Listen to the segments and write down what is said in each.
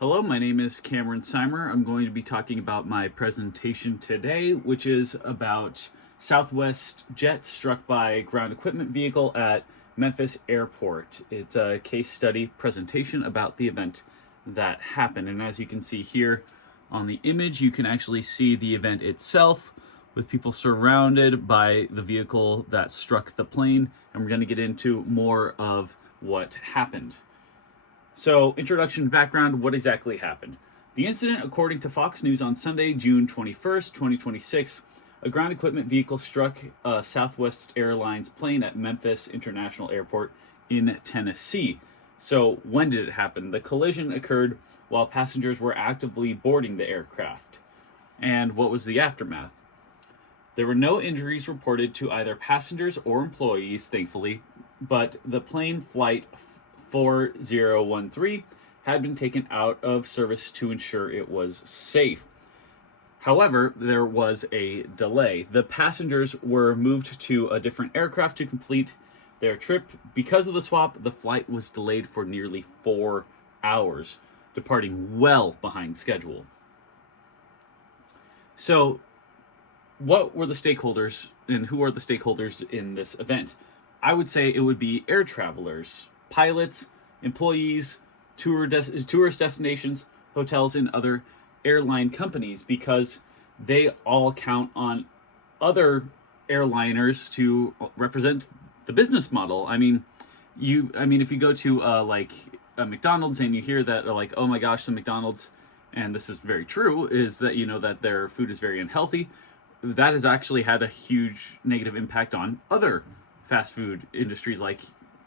Hello, my name is Cameron Simer. I'm going to be talking about my presentation today, which is about Southwest jet struck by ground equipment vehicle at Memphis Airport. It's a case study presentation about the event that happened. And as you can see here on the image, you can actually see the event itself with people surrounded by the vehicle that struck the plane. And we're going to get into more of what happened. So, introduction, background, what exactly happened? The incident, according to Fox News on Sunday, June 21st, 2026, a ground equipment vehicle struck a Southwest Airlines plane at Memphis International Airport in Tennessee. So, when did it happen? The collision occurred while passengers were actively boarding the aircraft. And what was the aftermath? There were no injuries reported to either passengers or employees, thankfully, but the plane flight 4013 had been taken out of service to ensure it was safe. However, there was a delay. The passengers were moved to a different aircraft to complete their trip. Because of the swap, the flight was delayed for nearly 4 hours, departing well behind schedule. So, what were the stakeholders and who are the stakeholders in this event? I would say it would be air travelers, pilots, employees, tourist destinations, hotels, and other airline companies, because they all count on other airliners to represent the business model. I mean, if you go to like a McDonald's and you hear that, like, oh my gosh, the McDonald's, and this is very true, is that that their food is very unhealthy. That has actually had a huge negative impact on other fast food industries like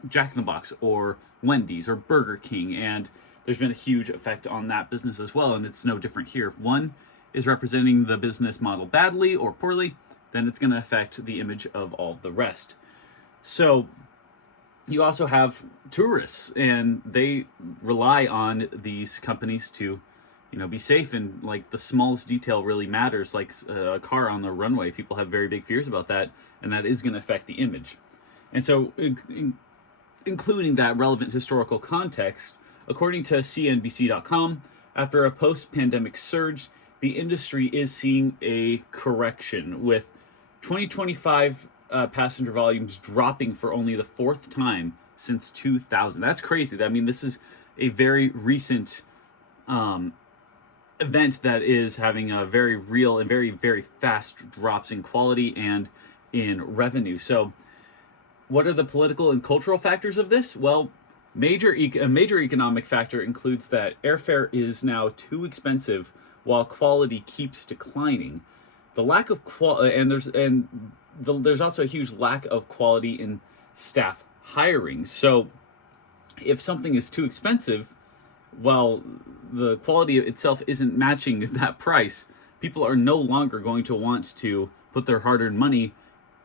Jack in the Box or Wendy's or Burger King, and there's been a huge effect on that business as well, and it's no different here. If one is representing the business model badly or poorly, then it's going to affect the image of all the rest. So you also have tourists, and they rely on these companies to be safe, and like the smallest detail really matters, like a car on the runway. People have very big fears about that, and that is going to affect the image. And so including that relevant historical context, according to CNBC.com, after a post-pandemic surge, the industry is seeing a correction, with 2025 passenger volumes dropping for only the fourth time since 2000. That's crazy. I mean, this is a very recent event that is having a very real and very, very fast drops in quality and in revenue. So what are the political and cultural factors of this? Well, a major economic factor includes that airfare is now too expensive while quality keeps declining. The lack of there's also a huge lack of quality in staff hiring. So if something is too expensive, well, the quality itself isn't matching that price, people are no longer going to want to put their hard-earned money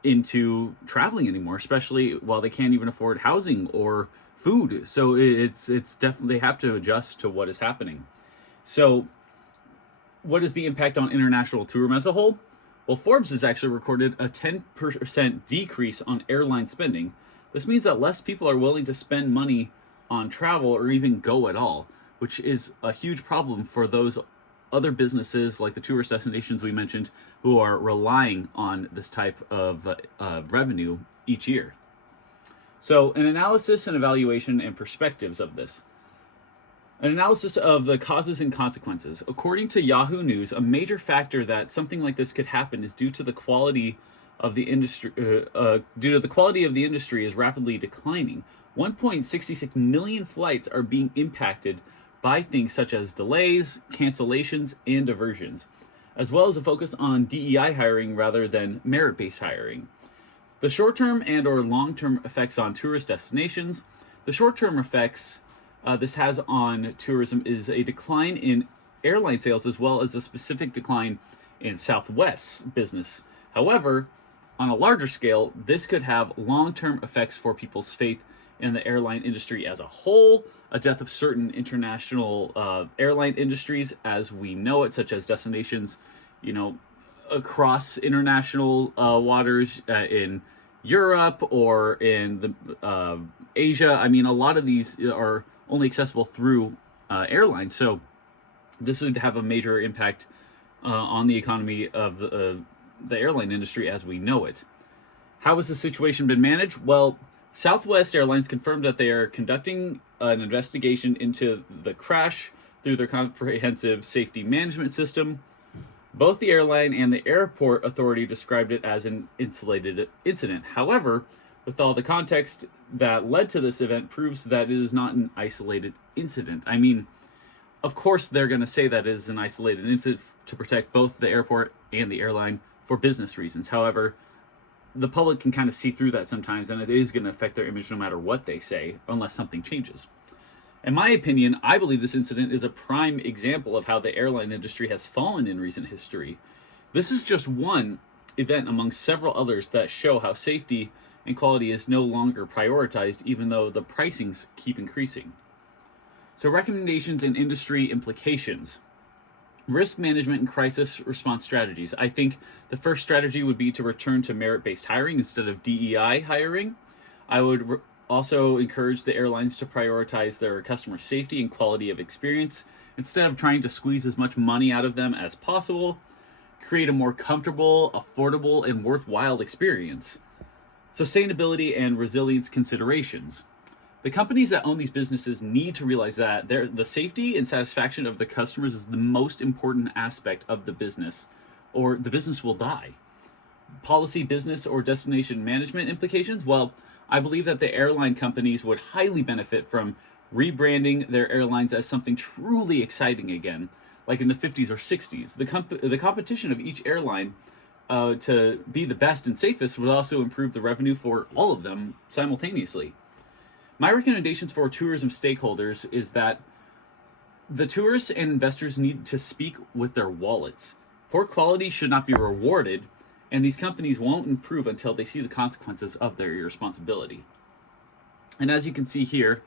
into traveling anymore, especially while they can't even afford housing or food. So it's definitely, they have to adjust to what is happening. So what is the impact on international tourism as a whole? Well, Forbes has actually recorded a 10% decrease on airline spending. This means that less people are willing to spend money on travel or even go at all, which is a huge problem for those other businesses like the tourist destinations we mentioned, who are relying on this type of revenue each year. So an analysis and evaluation and perspectives of this. An analysis of the causes and consequences. According to Yahoo News, a major factor that something like this could happen is due to the quality of the industry. The quality of the industry is rapidly declining. 1.66 million flights are being impacted by things such as delays, cancellations, and diversions, as well as a focus on DEI hiring rather than merit-based hiring. The short-term and or long-term effects on tourist destinations. The short-term effects this has on tourism is a decline in airline sales, as well as a specific decline in Southwest's business. However, on a larger scale, this could have long-term effects for people's faith in the airline industry as a whole, a death of certain international airline industries as we know it, such as destinations, across international waters in Europe or in the Asia. I mean, a lot of these are only accessible through airlines. So This would have a major impact on the economy of the airline industry as we know it. How has the situation been managed? Well, Southwest Airlines confirmed that they are conducting an investigation into the crash through their comprehensive safety management system. Both the airline and the airport authority described it as an isolated incident. However, with all the context that led to this event proves that it is not an isolated incident. I mean, of course they're going to say that it is an isolated incident to protect both the airport and the airline for business reasons. However, the public can kind of see through that sometimes, and it is going to affect their image no matter what they say, unless something changes. In my opinion, I believe this incident is a prime example of how the airline industry has fallen in recent history. This is just one event among several others that show how safety and quality is no longer prioritized, even though the pricings keep increasing. So, recommendations and industry implications. Risk management and crisis response strategies. I think the first strategy would be to return to merit-based hiring instead of DEI hiring. I would also encourage the airlines to prioritize their customer safety and quality of experience instead of trying to squeeze as much money out of them as possible. Create a more comfortable, affordable, and worthwhile experience. Sustainability and resilience considerations. The companies that own these businesses need to realize that the safety and satisfaction of the customers is the most important aspect of the business, or the business will die. Policy, business, or destination management implications? Well, I believe that the airline companies would highly benefit from rebranding their airlines as something truly exciting again, like in the 50s or 60s. The competition of each airline to be the best and safest would also improve the revenue for all of them simultaneously. My recommendations for tourism stakeholders is that the tourists and investors need to speak with their wallets. Poor quality should not be rewarded, and these companies won't improve until they see the consequences of their irresponsibility. And as you can see here,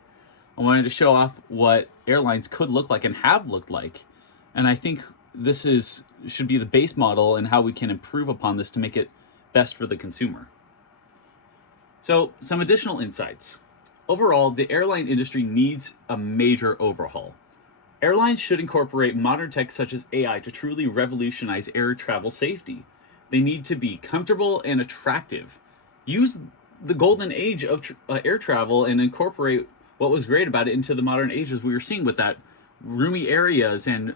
I wanted to show off what airlines could look like and have looked like. And I think this should be the base model and how we can improve upon this to make it best for the consumer. So, some additional insights. Overall, the airline industry needs a major overhaul. Airlines should incorporate modern tech such as AI to truly revolutionize air travel safety. They need to be comfortable and attractive. Use the golden age of air travel and incorporate what was great about it into the modern age, as we were seeing with that roomy areas, and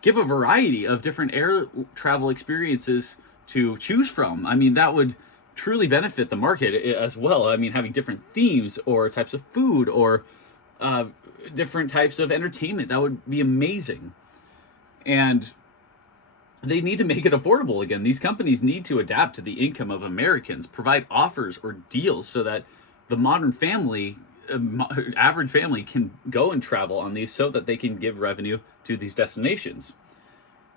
give a variety of different air travel experiences to choose from. I mean, that would truly benefit the market as well. I mean, having different themes or types of food or different types of entertainment, that would be amazing. And they need to make it affordable again. These companies need to adapt to the income of Americans, provide offers or deals so that the modern family, average family, can go and travel on these so that they can give revenue to these destinations.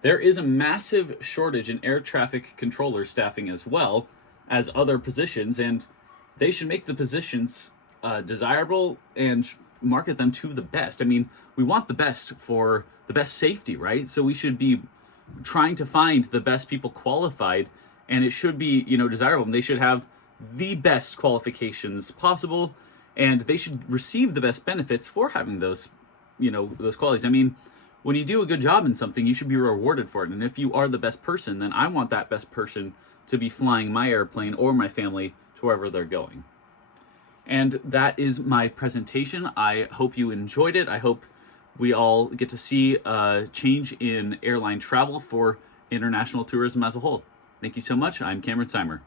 There is a massive shortage in air traffic controller staffing as well as other positions, and they should make the positions desirable and market them to the best. I mean, we want the best for the best safety, right? So we should be trying to find the best people qualified, and it should be, desirable. And they should have the best qualifications possible, and they should receive the best benefits for having those qualities. I mean, when you do a good job in something, you should be rewarded for it. And if you are the best person, then I want that best person to be flying my airplane or my family to wherever they're going. And that is my presentation. I hope you enjoyed it. I hope we all get to see a change in airline travel for international tourism as a whole. Thank you so much. I'm Cameron Simer.